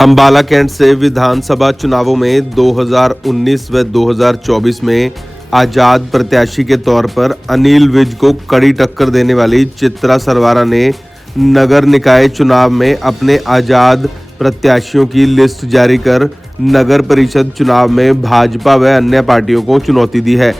Ambala cantt से विधानसभा चुनावों में 2019 व 2024 में आजाद प्रत्याशी के तौर पर अनिल विज को कड़ी टक्कर देने वाली चित्रा सरवारा ने नगर निकाय चुनाव में अपने आजाद प्रत्याशियों की लिस्ट जारी कर नगर परिषद चुनाव में भाजपा व अन्य पार्टियों को चुनौती दी है।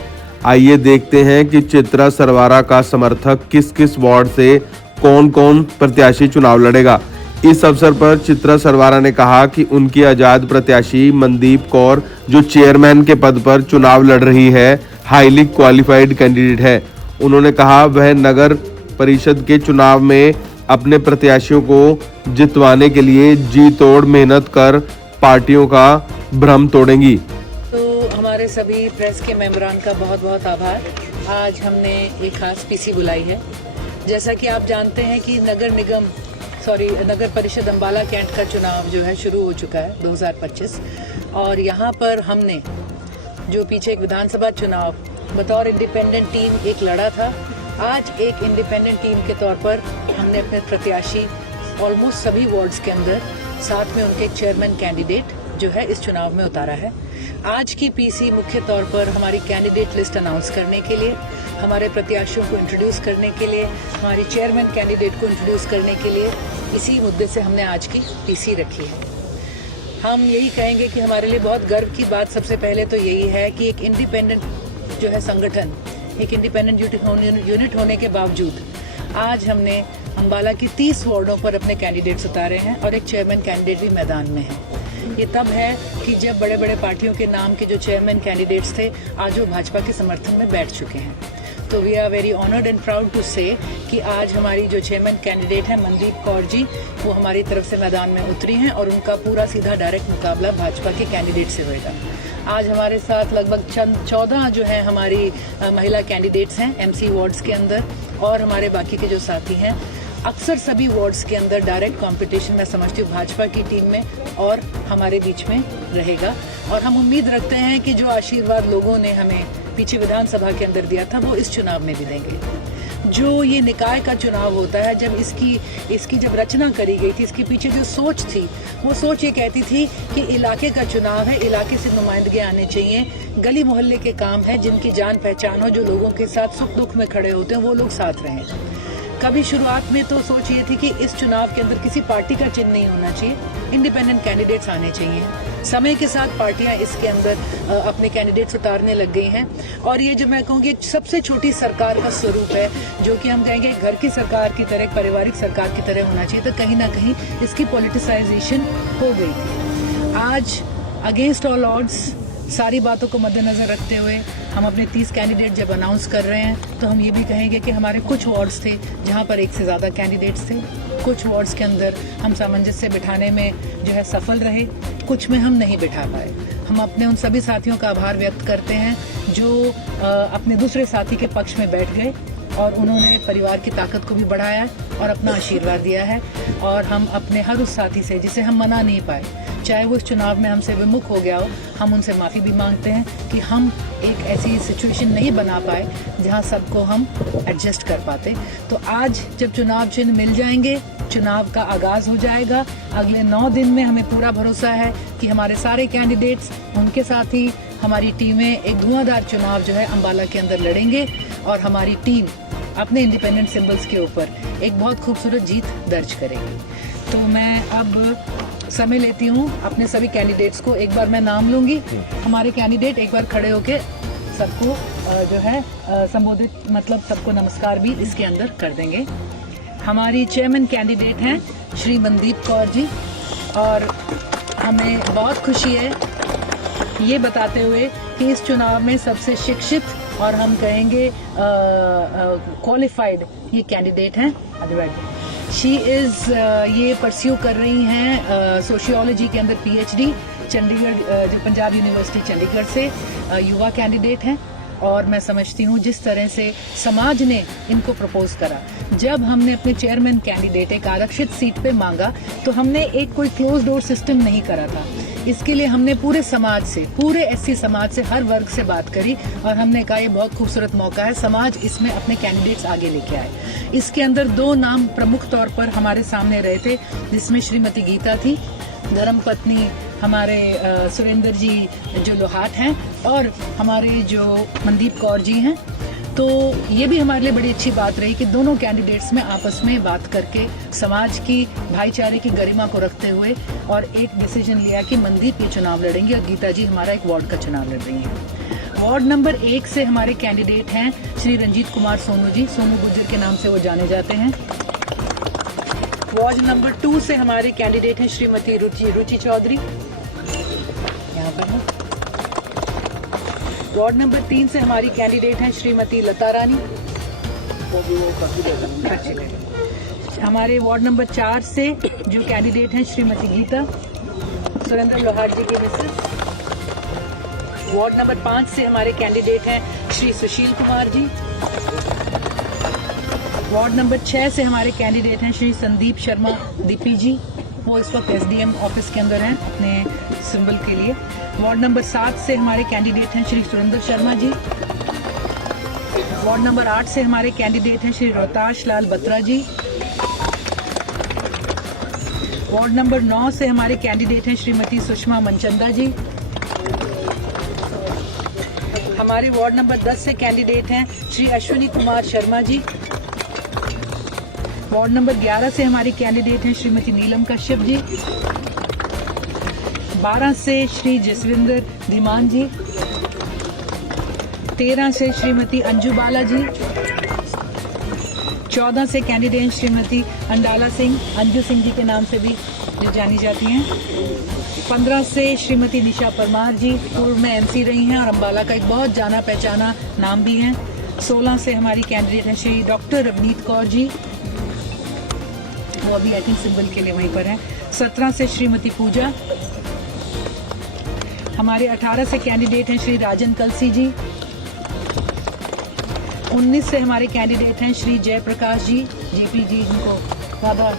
आइए देखते हैं कि चित्रा सरवारा का समर्थक किस किस वार्ड से कौन-कौन प्रत्याशी चुनाव लड़ेगा। इस अवसर पर चित्रा सरवारा ने कहा कि उनकी आजाद प्रत्याशी मनदीप कौर जो चेयरमैन के पद पर चुनाव लड़ रही है, हाईली क्वालिफाइड कैंडिडेट है। उन्होंने कहा वह नगर परिषद के चुनाव में अपने प्रत्याशियों को जितवाने के लिए जी तोड़ मेहनत कर पार्टियों का भ्रम तोड़ेंगी। तो हमारे सभी प्रेस के मेंबरान का बहुत बहुत आभार। आज हमने एक खास पीसी बुलाई है। जैसा कि आप जानते हैं कि नगर परिषद अंबाला कैंट का चुनाव जो है शुरू हो चुका है 2025 और यहाँ पर हमने जो पीछे एक विधानसभा चुनाव बतौर इंडिपेंडेंट टीम एक लड़ा था, आज एक इंडिपेंडेंट टीम के तौर पर हमने अपने प्रत्याशी ऑलमोस्ट सभी वार्ड्स के अंदर साथ में उनके चेयरमैन कैंडिडेट जो है इस चुनाव में उतारा है। आज की पीसी मुख्य तौर पर हमारी कैंडिडेट लिस्ट अनाउंस करने के लिए, हमारे प्रत्याशियों को इंट्रोड्यूस करने के लिए, हमारी चेयरमैन कैंडिडेट को इंट्रोड्यूस करने के लिए इसी मुद्दे से हमने आज की पीसी रखी है। हम यही कहेंगे कि हमारे लिए बहुत गर्व की बात सबसे पहले तो यही है कि एक इंडिपेंडेंट जो है संगठन, एक इंडिपेंडेंट यूनिट होने के बावजूद आज हमने अंबाला की 30 वार्डों पर अपने कैंडिडेट्स उतारे हैं और एक चेयरमैन कैंडिडेट भी मैदान में है। ये तब है कि जब बड़े बड़े पार्टियों के नाम के जो चेयरमैन कैंडिडेट्स थे आज वो भाजपा के समर्थन में बैठ चुके हैं। तो we are very honoured and proud to say कि आज हमारी जो चेयरमैन कैंडिडेट है मनदीप कौर जी, वो हमारी तरफ से मैदान में उतरी हैं और उनका पूरा सीधा डायरेक्ट मुकाबला भाजपा के कैंडिडेट से होएगा। आज हमारे साथ लगभग 14 जो है हमारी महिला कैंडिडेट्स हैं एमसी वार्ड्स के अंदर और हमारे बाकी के जो साथी हैं। अक्सर सभी वार्ड्स के अंदर डायरेक्ट कंपटीशन मैं समझती हूँ भाजपा की टीम में और हमारे बीच में रहेगा और हम उम्मीद रखते हैं कि जो आशीर्वाद लोगों ने हमें पीछे विधानसभा के अंदर दिया था वो इस चुनाव में भी देंगे। जो ये निकाय का चुनाव होता है, जब इसकी जब रचना करी गई थी, इसके पीछे जो सोच थी वो सोच ये कहती थी कि इलाके का चुनाव है, इलाके से नुमाइंदगे आने चाहिए, गली मोहल्ले के काम है, जिनकी जान पहचान हो, जो लोगों के साथ सुख दुख में खड़े होते हैं वो लोग साथ रहें। कभी शुरुआत में तो सोच ये थी कि इस चुनाव के अंदर किसी पार्टी का चिन्ह नहीं होना चाहिए, इंडिपेंडेंट कैंडिडेट्स आने चाहिए। समय के साथ पार्टियां इसके अंदर अपने कैंडिडेट्स उतारने लग गई हैं और ये जो मैं कहूँगी सबसे छोटी सरकार का स्वरूप है, जो कि हम कहेंगे घर की सरकार की तरह, पारिवारिक सरकार की तरह होना चाहिए, तो कहीं ना कहीं इसकी पॉलिटिसाइजेशन हो गई थी। आज अगेंस्ट ऑल ऑड्स सारी बातों को मद्देनजर रखते हुए हम अपने 30 कैंडिडेट जब अनाउंस कर रहे हैं तो हम ये भी कहेंगे कि हमारे कुछ वार्ड्स थे जहां पर एक से ज़्यादा कैंडिडेट्स थे, कुछ वार्ड्स के अंदर हम सामंजस्य बिठाने में जो है सफल रहे, कुछ में हम नहीं बिठा पाए। हम अपने उन सभी साथियों का आभार व्यक्त करते हैं जो अपने दूसरे साथी के पक्ष में बैठ गए और उन्होंने परिवार की ताकत को भी बढ़ाया और अपना आशीर्वाद दिया है। और हम अपने हर उस साथी से जिसे हम मना नहीं पाए, चाहे वो इस चुनाव में हमसे विमुख हो गया हो, हम उनसे माफ़ी भी मांगते हैं कि हम एक ऐसी सिचुएशन नहीं बना पाए जहां सबको हम एडजस्ट कर पाते। तो आज जब चुनाव चिन्ह मिल जाएंगे, चुनाव का आगाज़ हो जाएगा। अगले 9 दिन में हमें पूरा भरोसा है कि हमारे सारे कैंडिडेट्स, उनके साथ ही हमारी टीमें एक धुआंधार चुनाव जो है अंबाला के अंदर लड़ेंगे और हमारी टीम अपने इंडिपेंडेंट सिंबल्स के ऊपर एक बहुत खूबसूरत जीत दर्ज करेगी। तो मैं अब समय लेती हूँ अपने सभी कैंडिडेट्स को, एक बार मैं नाम लूँगी, हमारे कैंडिडेट एक बार खड़े होके सबको जो है संबोधित, मतलब सबको नमस्कार भी इसके अंदर कर देंगे। हमारी चेयरमैन कैंडिडेट हैं श्री मनदीप कौर जी और हमें बहुत खुशी है ये बताते हुए कि इस चुनाव में सबसे शिक्षित और हम कहेंगे क्वालिफाइड ये कैंडिडेट हैं। शी इज़ ये परस्यू कर रही हैं सोशियोलॉजी के अंदर पीएचडी चंडीगढ़, जो पंजाब यूनिवर्सिटी चंडीगढ़ से युवा कैंडिडेट हैं और मैं समझती हूँ जिस तरह से समाज ने इनको प्रपोज करा, जब हमने अपने चेयरमैन कैंडिडेट एक आरक्षित सीट पे मांगा तो हमने एक कोई क्लोज डोर सिस्टम नहीं करा था। इसके लिए हमने पूरे समाज से, पूरे एससी समाज से, हर वर्ग से बात करी और हमने कहा ये बहुत खूबसूरत मौका है, समाज इसमें अपने कैंडिडेट्स आगे लेके आए। इसके अंदर 2 नाम प्रमुख तौर पर हमारे सामने रहे थे, जिसमें श्रीमती गीता थी धर्मपत्नी हमारे सुरेंद्र जी जो लोहाट हैं और हमारे जो मनदीप कौर जी हैं। तो ये भी हमारे लिए बड़ी अच्छी बात रही कि दोनों कैंडिडेट्स में आपस में बात करके समाज की भाईचारे की गरिमा को रखते हुए और एक डिसीजन लिया कि मनदीप ये चुनाव लड़ेंगे और गीता जी हमारा एक वार्ड का चुनाव लड़ रही हैं। वार्ड नंबर 1 से हमारे कैंडिडेट हैं श्री रंजीत कुमार सोनू जी, सोनू गुज्जर के नाम से वो जाने जाते हैं। वार्ड नंबर 2 से हमारे कैंडिडेट हैं श्रीमती रुचि चौधरी, यहाँ पर है। वार्ड नंबर 3 से हमारी कैंडिडेट हैं श्रीमती लता रानी। हमारे वार्ड नंबर 4 से जो कैंडिडेट हैं श्रीमती गीता, सुरेंद्र लोहाट जी की मिसेस। वार्ड नंबर 5 से हमारे कैंडिडेट हैं श्री सुशील कुमार जी। वार्ड नंबर 6 से हमारे कैंडिडेट हैं श्री संदीप शर्मा दीपी जी, वो इस वक्त एसडीएम ऑफिस के अंदर हैं अपने सिंबल के लिए। वार्ड नंबर 7 से हमारे कैंडिडेट हैं श्री सुरेंद्र शर्मा जी। वार्ड नंबर 8 से हमारे कैंडिडेट हैं श्री रोहताश लाल बत्रा जी। वार्ड नंबर 9 से हमारे कैंडिडेट हैं श्रीमती सुषमा मनचंदा जी। हमारे वार्ड नंबर 10 से कैंडिडेट हैं श्री अश्विनी कुमार शर्मा जी। वार्ड नंबर 11 से हमारी कैंडिडेट हैं श्रीमती नीलम कश्यप जी। 12 से श्री जसविंदर धीमान जी। 13 से श्रीमती अंजू बाला जी। 14 से कैंडिडेट श्रीमती अंडाला सिंह, अंजू सिंह जी के नाम से भी जो जानी जाती हैं। 15 से श्रीमती निशा परमार जी, पूर्व में एमसी रही हैं और अम्बाला का एक बहुत जाना पहचाना नाम भी है। 16 से हमारी कैंडिडेट हैं श्री डॉक्टर रवनीत कौर जी, वो अभी आई थिंक सिंबल के लिए वहीं पर है। 17 से श्रीमती पूजा। हमारे 18 से कैंडिडेट हैं श्री राजन कलसी जी। 19 से हमारे कैंडिडेट हैं श्री जयप्रकाश जी, जीपी जी, जिनको ज़्यादा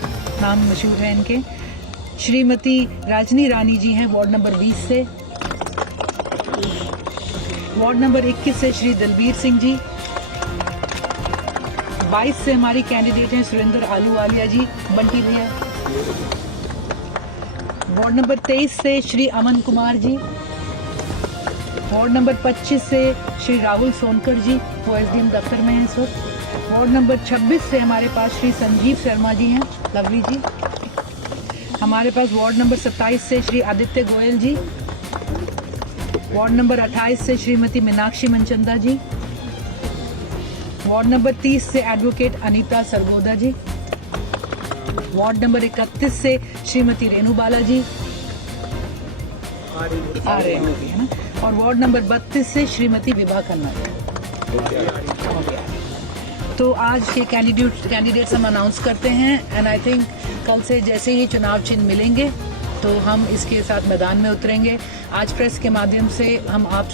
नाम मशहूर है इनके। श्रीमती राजनी रानी जी हैं वार्ड नंबर 20 से। वार्ड नंबर 21 से श्री दलबीर सिंह जी। 22 से हमारी कैंडिडेट हैं सुरेंद्र आलूवालिया जी, बंटी भैया। वार्ड नंबर 23 से श्री अमन कुमार जी। वार्ड नंबर 25 से श्री राहुल सोनकर जी, वो एसडीएम दफ्तर में हैं इस वक्त। वार्ड नंबर 26 से हमारे पास श्री संजीव शर्मा जी हैं, लवली जी। हमारे पास वार्ड नंबर 27 से श्री आदित्य गोयल जी। वार्ड नंबर 28 से श्रीमती मीनाक्षी मनचंदा जी। वार्ड नंबर 30 से एडवोकेट अनीता सरगोदा जी। वार्ड नंबर 31 से श्रीमती रेणु बाला जी आ रहे हैं ना, और वार्ड नंबर 32 से श्रीमती विभा खन्ना जी। तो आज ये कैंडिडेट्स हम अनाउंस करते हैं एंड आई थिंक कल से जैसे ही चुनाव चिन्ह मिलेंगे तो हम इसके साथ मैदान में उतरेंगे। आज प्रेस के माध्यम से हम आप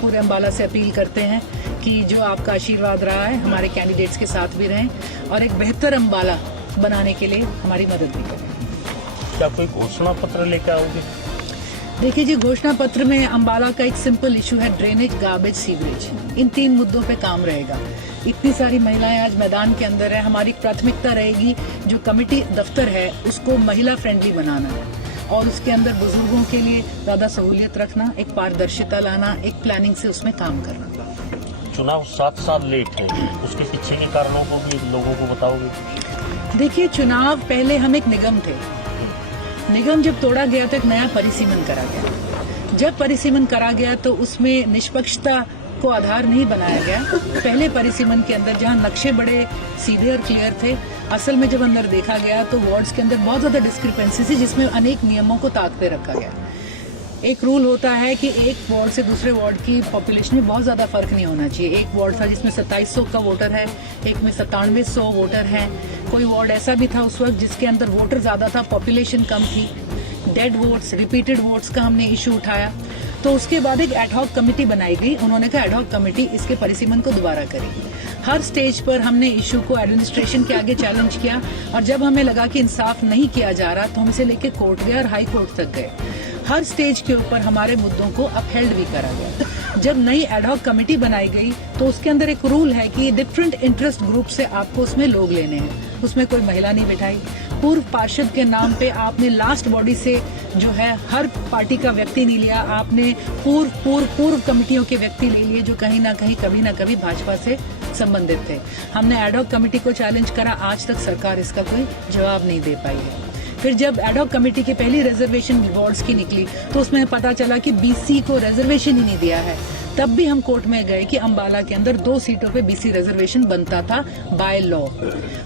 पूरे अम्बाला से अपील करते हैं कि जो आपका आशीर्वाद रहा है हमारे कैंडिडेट्स के साथ भी रहें और एक बेहतर अम्बाला बनाने के लिए हमारी मदद भी करें। क्या कोई घोषणा पत्र लेकर आओगे? देखिए जी, घोषणा पत्र में अम्बाला का एक सिंपल इशू है, ड्रेनेज, गार्बेज, सीवरेज। इन 3 मुद्दों पे काम रहेगा। इतनी सारी महिलाएं आज मैदान के अंदर है, हमारी प्राथमिकता रहेगी जो कमेटी दफ्तर है उसको महिला फ्रेंडली बनाना और उसके अंदर बुजुर्गों के लिए ज्यादा सहूलियत रखना, एक पारदर्शिता लाना, एक प्लानिंग से उसमें काम करना। चुनाव 7 साल लेट है, उसके पीछे के कारणों को भी लोगों को बताओगे? देखिए, चुनाव पहले हम एक निगम थे, निगम जब तोड़ा गया तो एक नया परिसीमन करा गया। जब परिसीमन करा गया तो उसमें निष्पक्षता को आधार नहीं बनाया गया। पहले परिसीमन के अंदर जहां नक्शे बड़े सीधे और क्लियर थे, असल में जब अंदर देखा गया तो वार्ड्स के अंदर बहुत ज्यादा डिस्क्रिपेंसी थी, जिसमें अनेक नियमों को ताक पे रखा गया। एक रूल होता है कि एक वार्ड से दूसरे वार्ड की पॉपुलेशन में बहुत ज्यादा फर्क नहीं होना चाहिए। एक वार्ड था जिसमें 2700 का वोटर है, एक में 9700 वोटर है। कोई वार्ड ऐसा भी था उस वक्त जिसके अंदर वोटर ज्यादा था, पॉपुलेशन कम थी। डेड वोट्स, रिपीटेड वोट्स का हमने इशू उठाया। तो उसके बाद एक एडहॉक कमेटी बनाई गई। उन्होंने कहा एडहॉक कमेटी इसके परिसीमन को दोबारा करेगी। हर स्टेज पर हमने इशू को एडमिनिस्ट्रेशन के आगे चैलेंज किया और जब हमें लगा कि इंसाफ नहीं किया जा रहा तो हम इसे लेके कोर्ट गए और हाई कोर्ट तक गए। हर स्टेज के ऊपर हमारे मुद्दों को अपहेल्ड भी करा गया। जब नई एडहॉक कमेटी बनाई गई तो उसके अंदर एक रूल है कि डिफरेंट इंटरेस्ट ग्रुप से आपको उसमें लोग लेने हैं। उसमें कोई महिला नहीं बिठाई, पूर्व पार्षद के नाम पे आपने लास्ट बॉडी से जो है हर पार्टी का व्यक्ति नहीं लिया, आपने पूर्व कमेटियों के व्यक्ति ले लिए जो कहीं ना कभी भाजपा से संबंधित थे। हमने एडॉक कमेटी को चैलेंज करा, आज तक सरकार इसका कोई जवाब नहीं दे पाई है। फिर जब एडॉक कमेटी की पहली रिजर्वेशन वार्ड्स की निकली तो उसमें पता चला कि बीसी को रिजर्वेशन ही नहीं दिया है। तब भी हम कोर्ट में गए कि अंबाला के अंदर 2 सीटों पे बीसी रिजर्वेशन बनता था बाय लॉ।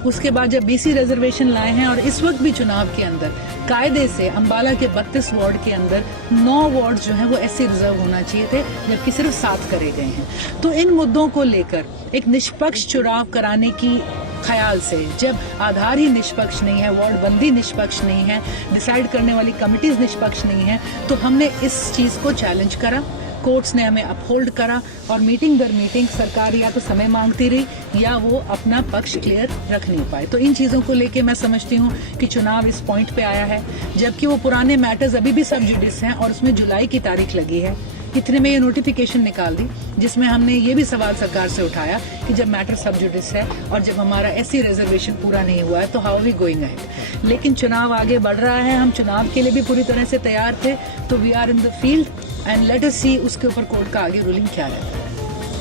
उसके बाद जब बीसी रिजर्वेशन लाए हैं और इस वक्त भी चुनाव के अंदर कायदे से अंबाला के 32 वार्ड के अंदर 9 वार्ड जो है वो एससी रिजर्व होना चाहिए थे, जबकि सिर्फ 7 करे गए हैं। तो इन मुद्दों को लेकर एक निष्पक्ष चुनाव कराने की ख्याल से, जब आधार ही निष्पक्ष नहीं है, वार्ड बंदी निष्पक्ष नहीं है, डिसाइड करने वाली कमिटीज निष्पक्ष नहीं है, तो हमने इस चीज को चैलेंज करा। कोर्ट्स ने हमें अपहोल्ड करा और मीटिंग दर मीटिंग सरकार या तो समय मांगती रही या वो अपना पक्ष क्लियर रख नहीं पाए। तो इन चीजों को लेके मैं समझती हूँ कि चुनाव इस पॉइंट पे आया है, जबकि वो पुराने मैटर्स अभी भी सब जुडिस हैं और उसमें जुलाई की तारीख लगी है। इतने में ये नोटिफिकेशन निकाल दी जिसमें हमने ये भी सवाल सरकार से उठाया कि जब मैटर सब जुडिस है और जब हमारा एससी रिजर्वेशन पूरा नहीं हुआ है तो हाउ वी गोइंग अहेड। लेकिन चुनाव आगे बढ़ रहा है, हम चुनाव के लिए भी पूरी तरह से तैयार थे, तो we are in the field and let us see उसके ऊपर कोर्ट का आगे रूलिंग क्या रहता है।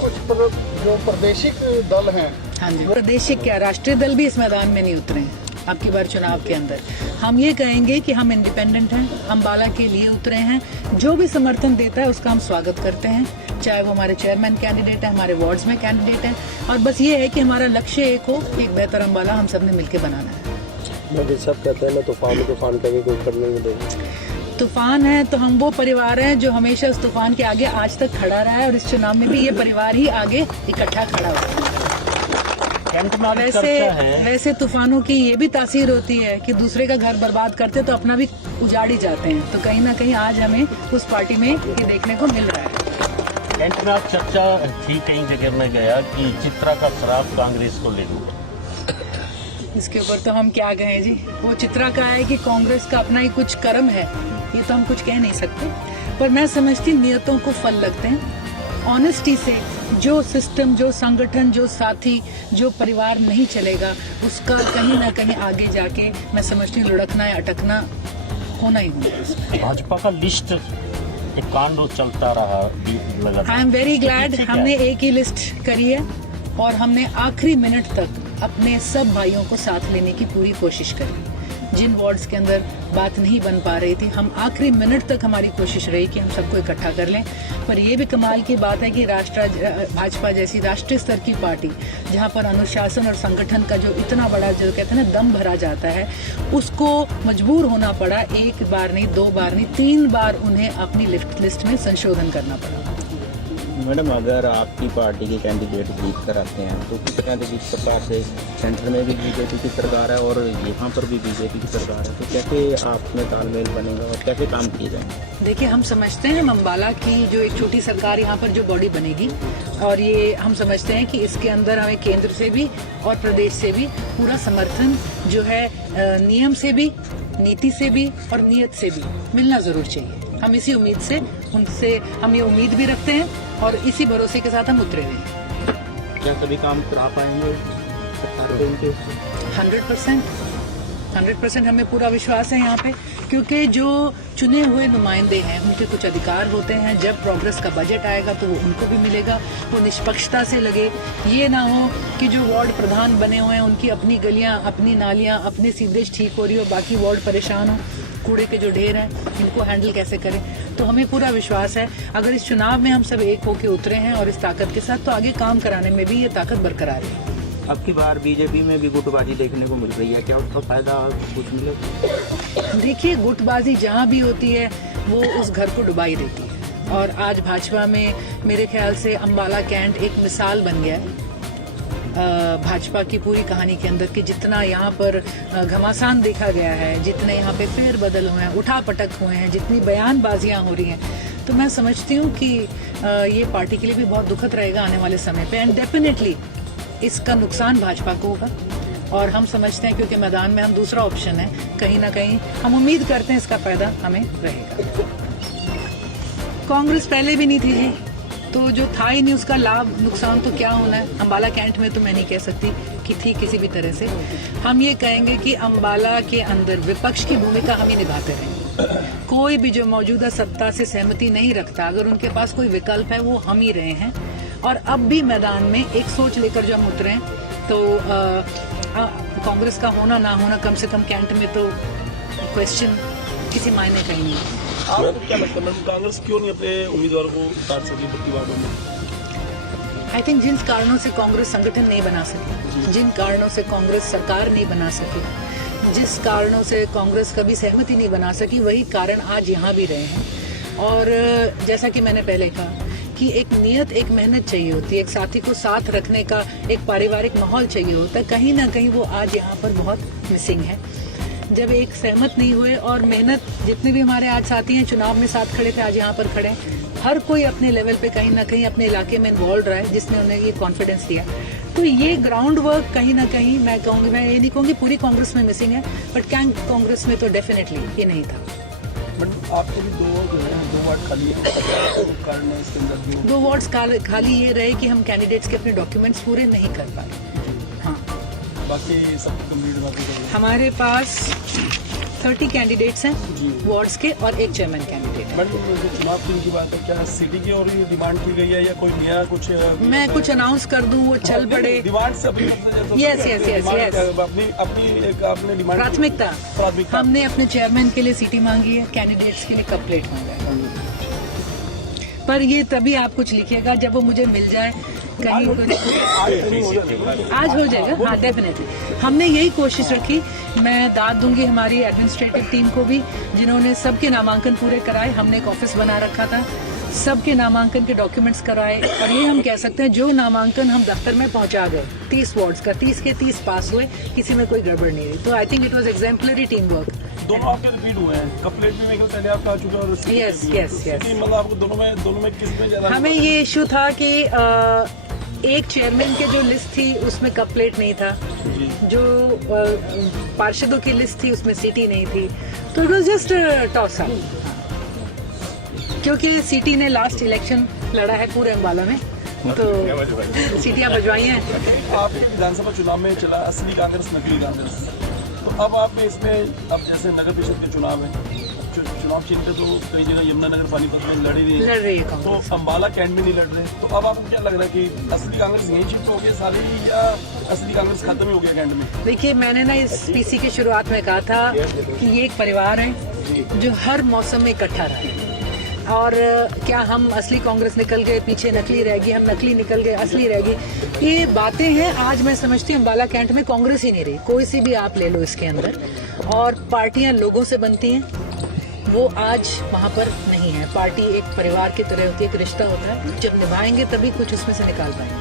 कुछ जो प्रादेशिक दल हैं, हाँ जी, प्रादेशिक क्या, राष्ट्रीय दल भी इस मैदान में नहीं उतरे हैं अब की बार चुनाव के अंदर। हम ये कहेंगे कि हम इंडिपेंडेंट हैं, अंबाला के लिए उतरे हैं, जो भी समर्थन देता है उसका हम स्वागत करते हैं, चाहे वो हमारे चेयरमैन कैंडिडेट है, हमारे वार्ड्स में कैंडिडेट है, और बस ये है कि हमारा लक्ष्य एक हो, एक बेहतर अंबाला हम सब ने मिलकर बनाना है। मोदी साहब कहते हैं ना तूफान कभी कोई करने नहीं देगा। तूफान है तो हम वो परिवार हैं जो हमेशा उस तूफान के आगे आज तक खड़ा रहा है और इस चुनाव में भी ये परिवार ही आगे इकट्ठा खड़ा हुआ है। वैसे तूफानों की ये भी तासीर होती है कि दूसरे का घर बर्बाद करते तो अपना भी उजाड़ ही जाते हैं, तो कहीं ना कहीं आज हमें उस पार्टी में ये देखने को मिल रहा है। कैंट में आप चर्चा थी कई जगह में गया कि चित्रा का शराब कांग्रेस को ले लूंगा। इसके ऊपर तो हम क्या कहें जी, वो चित्रा का है कि कांग्रेस का अपना ही कुछ कर्म है, ये तो हम कुछ कह नहीं सकते, पर मैं समझती नियतों को फल लगते हैं। ऑनेस्टी से जो सिस्टम, जो संगठन, जो साथी, जो परिवार नहीं चलेगा उसका कहीं ना कहीं आगे जाके मैं समझती हूँ लुढ़कना या अटकना होना ही होगा। भाजपा का लिस्ट एक कांड चलता रहा लगातार। आई एम वेरी ग्लैड हमने एक ही लिस्ट करी है और हमने आखिरी मिनट तक अपने सब भाइयों को साथ लेने की पूरी कोशिश करी। जिन वार्ड्स के अंदर बात नहीं बन पा रही थी, हम आखिरी मिनट तक हमारी कोशिश रही कि हम सबको इकट्ठा कर लें। पर यह भी कमाल की बात है कि भाजपा जैसी राष्ट्रीय स्तर की पार्टी, जहां पर अनुशासन और संगठन का जो इतना बड़ा, जो कहते हैं ना, दम भरा जाता है, उसको मजबूर होना पड़ा, 1 बार नहीं, 2 बार नहीं, 3 बार उन्हें अपनी लिस्ट में संशोधन करना पड़ा। मैडम, अगर आपकी पार्टी के कैंडिडेट जीत कर आते हैं तो किस तरह के जिस प्रकार से सेंटर में भी बीजेपी की सरकार है और यहाँ पर भी बीजेपी की सरकार है, तो कैसे आप में तालमेल बनेगा और कैसे काम किए जाएंगे? देखिए, हम समझते हैं अम्बाला की जो एक छोटी सरकार यहाँ पर जो बॉडी बनेगी, और ये हम समझते हैं कि इसके अंदर हमें केंद्र से भी और प्रदेश से भी पूरा समर्थन जो है नियम से भी, नीति से भी और नियत से भी मिलना जरूर चाहिए। हम इसी उम्मीद से उनसे हम ये उम्मीद भी रखते हैं और इसी भरोसे के साथ हम उतरे हुए हैं। क्या सभी काम करा पाएंगे सरकार को उनके? 100% हमें पूरा विश्वास है यहाँ पे, क्योंकि जो चुने हुए नुमाइंदे हैं उनके कुछ अधिकार होते हैं। जब प्रोग्रेस का बजट आएगा तो वो उनको भी मिलेगा, वो निष्पक्षता से लगे। ये ना हो कि जो वार्ड प्रधान बने हुए हैं उनकी अपनी गलियां, अपनी नालियां, अपने सीवरेज ठीक हो रही हो, बाकी वार्ड परेशान हो, कूड़े के जो ढेर हैं इनको हैंडल कैसे करें। तो हमें पूरा विश्वास है अगर इस चुनाव में हम सब एक होके उतरे हैं और इस ताकत के साथ, तो आगे काम कराने में भी ये ताकत बरकरार है। अब की बार बीजेपी में भी गुटबाजी देखने को मिल रही है, क्या उसका फायदा कुछ मिलेगा? देखिए, गुटबाजी जहाँ भी होती है वो उस घर को डुबा ही देती है, और आज भाजपा में मेरे ख्याल से अंबाला कैंट एक मिसाल बन गया है भाजपा की पूरी कहानी के अंदर, कि जितना यहाँ पर घमासान देखा गया है, जितने यहाँ पे फेर बदल हुए हैं, उठा पटक हुए हैं, जितनी बयानबाजियां हो रही हैं, तो मैं समझती हूँ कि ये पार्टी के लिए भी बहुत दुखद रहेगा आने वाले समय पे, एंड डेफिनेटली इसका नुकसान भाजपा को होगा। और हम समझते हैं क्योंकि मैदान में हम दूसरा ऑप्शन है, कहीं ना कहीं हम उम्मीद करते हैं इसका फायदा हमें रहेगा। कांग्रेस पहले भी नहीं थी जी, तो जो था ही नहीं उसका लाभ नुकसान तो क्या होना है। अंबाला कैंट में तो मैं नहीं कह सकती की थी किसी भी तरह से, हम ये कहेंगे कि अम्बाला के अंदर विपक्ष की भूमिका हम ही निभाते रहे। कोई भी जो मौजूदा सत्ता से सहमति नहीं रखता, अगर उनके पास कोई विकल्प है वो हम ही रहे हैं। और अब भी मैदान में एक सोच लेकर जब हम उतरे हैं, तो कांग्रेस का होना ना होना कम से कम कैंट में तो क्वेश्चन किसी मायने का ही नहीं है। आपको क्या लगता है मैडम, कांग्रेस क्यों नहीं अपने उम्मीदवार को उतार सकी प्रतिवादों में? आई थिंक जिन कारणों से कांग्रेस संगठन नहीं बना सकी, जिन कारणों से कांग्रेस सरकार नहीं बना सकी, जिस कारणों से कांग्रेस कभी सहमति नहीं बना सकी, वही कारण आज यहाँ भी रहे हैं। और जैसा कि मैंने पहले कहा कि एक नियत, एक मेहनत चाहिए होती है, एक साथी को साथ रखने का एक पारिवारिक माहौल चाहिए होता है, कहीं ना कहीं वो आज यहाँ पर बहुत मिसिंग है। जब एक सहमत नहीं हुए और मेहनत, जितने भी हमारे आज साथी हैं चुनाव में साथ खड़े थे, आज यहाँ पर खड़े हैं, हर कोई अपने लेवल पे कहीं ना कहीं अपने इलाके में इन्वॉल्व रहा है, जिसने उन्हें ये कॉन्फिडेंस दिया। तो ये ग्राउंड वर्क कहीं ना कहीं मैं कहूँगी, मैं ये नहीं कहूँगी पूरी कांग्रेस में मिसिंग है, बट कैंट कांग्रेस में तो डेफिनेटली ये नहीं था। मैडम आपके भी दो वार्ड खाली है, कारण है इसके अंदर? 2 वार्ड्स खाली ये रहे कि हम कैंडिडेट्स के अपने डॉक्यूमेंट्स पूरे नहीं कर पाए। हाँ, बाकी सब कंप्लीट बाकी हमारे पास 30 कैंडिडेट्स हैं वार्ड्स के और एक चेयरमैन कैंडिडेट है। मैडम जो चुनाव टीम की बात है, क्या सिटी की और ये डिमांड की गई है या कोई नया कुछ? मैं कुछ अनाउंस कर दूं वो चल पड़े। डिमांड से अपनी Yes, अपनी आपने डिमांड प्राथमिकता प्राथमिकता हमने अपने चेयरमैन के लिए सीटी मांगी है, कैंडिडेट्स के लिए कप प्लेट मांगा है। पर ये तभी आप कुछ लिखिएगा जब वो मुझे मिल जाए कहीं कुछ। आज हो जाएगा, हाँ डेफिनेटली। हमने यही कोशिश रखी, मैं दाद दूंगी हमारी एडमिनिस्ट्रेटिव टीम को भी, जिन्होंने सबके नामांकन पूरे कराए। हमने एक ऑफिस बना रखा था, सबके नामांकन के डॉक्यूमेंट्स कराए, और ये हम कह सकते हैं जो नामांकन हम दफ्तर में पहुंचा गए 30 वार्ड्स का, 30 के 30 पास हुए, किसी में कोई गड़बड़ नहीं रही। तो I think it was exemplary team work. दोनों आपके रिपीट हुए हैं, कपलेट भी मेरे पहले आप आ चुके हैं और Yes, yes, yes. मतलब आपको दोनों में किस में ज्यादा? हमें ये इशू था कि एक चेयरमैन के जो लिस्ट थी उसमें कप प्लेट नहीं था, जो पार्षदों की लिस्ट थी उसमें सीटी नहीं थी, तो it was just toss up. क्योंकि सीटी ने लास्ट इलेक्शन लड़ा है पूरे अम्बाला में, तो सीटियां बजवाई हैं। आपके विधानसभा चुनाव में चला असली कांग्रेस नकली कांग्रेस, तो अब आप इसमें, अब जैसे नगर परिषद के चुनाव है, चुनाव चिन्ह तो कई जगह यमुनानगर पानीपत में लड़ रही है, तो अम्बाला कैंट में नहीं लड़ रहे, तो अब आपको क्या लग रहा है कि असली कांग्रेस यही शिफ्ट हो गई सारी, या असली कांग्रेस खत्म हो गया कैंट में? देखिए, मैंने ना इस पीसी की शुरुआत में कहा था कि ये एक परिवार है जो हर मौसम में इकट्ठा रहा है। और क्या हम असली कांग्रेस निकल गए, पीछे नकली रह गई, हम नकली निकल गए, असली रह गई, ये बातें हैं। आज मैं समझती हूँ अम्बाला कैंट में कांग्रेस ही नहीं रही, कोई सी भी आप ले लो इसके अंदर, और पार्टियां लोगों से बनती हैं, वो आज वहाँ पर नहीं है। पार्टी एक परिवार की तरह होती है, एक रिश्ता होता है, जब निभाएंगे तभी कुछ उसमें से निकाल पाएंगे।